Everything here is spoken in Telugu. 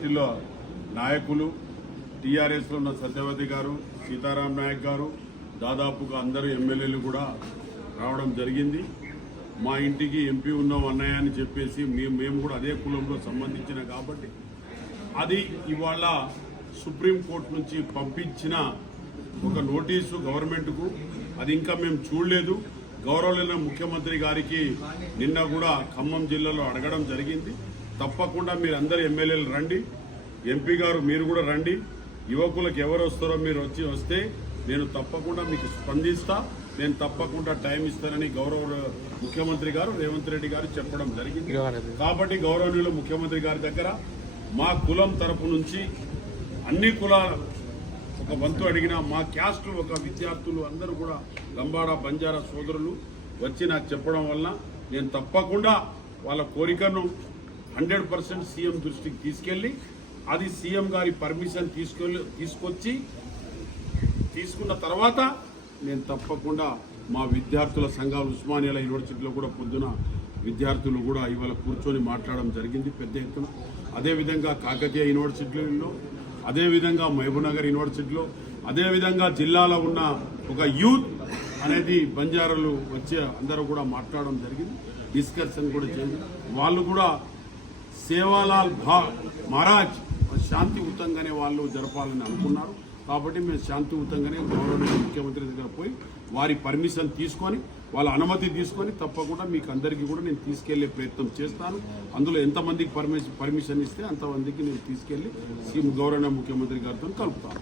పార్టీలో నాయకులు, టీఆర్ఎస్లో ఉన్న సత్యవతి గారు, సీతారాం నాయక్ గారు, దాదాపుగా అందరూ ఎమ్మెల్యేలు కూడా రావడం జరిగింది. మా ఇంటికి ఎంపీ ఉన్నాం అన్నయ్య అని చెప్పేసి మేము కూడా అదే కులంలో సంబంధించిన కాబట్టి అది ఇవాళ సుప్రీంకోర్టు నుంచి పంపించిన ఒక నోటీసు గవర్నమెంట్కు. అది ఇంకా మేము చూడలేదు. గౌరవనీయ ముఖ్యమంత్రి గారికి నిన్న కూడా ఖమ్మం జిల్లాలో అడగడం జరిగింది. తప్పకుండా మీరు అందరు ఎమ్మెల్యేలు రండి, ఎంపీ గారు మీరు కూడా రండి, యువకులకు ఎవరు వస్తారో మీరు వస్తే నేను తప్పకుండా మీకు స్పందిస్తా, నేను తప్పకుండా టైం ఇస్తానని గౌరవ ముఖ్యమంత్రి గారు రేవంత్ రెడ్డి గారు చెప్పడం జరిగింది. కాబట్టి గౌరవనీయులు ముఖ్యమంత్రి గారి దగ్గర మా కులం తరపు నుంచి అన్ని కులాల ఒక వంతు అడిగిన మా క్యాస్ట్ ఒక విద్యార్థులు అందరూ కూడా లంబాడా బంజారా సోదరులు వచ్చి నాకు చెప్పడం వల్ల నేను తప్పకుండా వాళ్ళ కోరికను 100% సీఎం దృష్టికి తీసుకెళ్లి అది సీఎం గారి పర్మిషన్ తీసుకున్న తర్వాత నేను తప్పకుండా మా విద్యార్థుల సంఘాలు ఉస్మానియా యూనివర్సిటీలో కూడా పొద్దున విద్యార్థులు కూడా ఇవాళ కూర్చొని మాట్లాడడం జరిగింది పెద్ద ఎత్తున. అదేవిధంగా కాకతీయ యూనివర్సిటీలో, అదేవిధంగా మహబూబ్నగర్ యూనివర్సిటీలో, అదేవిధంగా జిల్లాలో ఉన్న ఒక యూత్ అనేది బంజారాలు వచ్చి అందరూ కూడా మాట్లాడడం జరిగింది, డిస్కషన్ కూడా చేసింది. వాళ్ళు కూడా సేవాలాల్ మహారాజ్ శాంతియుతంగానే వాళ్ళు జరపాలని అనుకున్నారు. కాబట్టి మేము శాంతియుతంగానే గౌరవనీయ ముఖ్యమంత్రి దగ్గర పోయి వారి పర్మిషన్ తీసుకొని వాళ్ళ అనుమతి తీసుకొని తప్పకుండా మీకు అందరికీ కూడా నేను తీసుకెళ్లే ప్రయత్నం చేస్తాను. అందులో ఎంతమందికి పర్మిషన్ ఇస్తే అంతమందికి నేను తీసుకెళ్లి గౌరవనీయ ముఖ్యమంత్రి గారితో కలుపుతాను.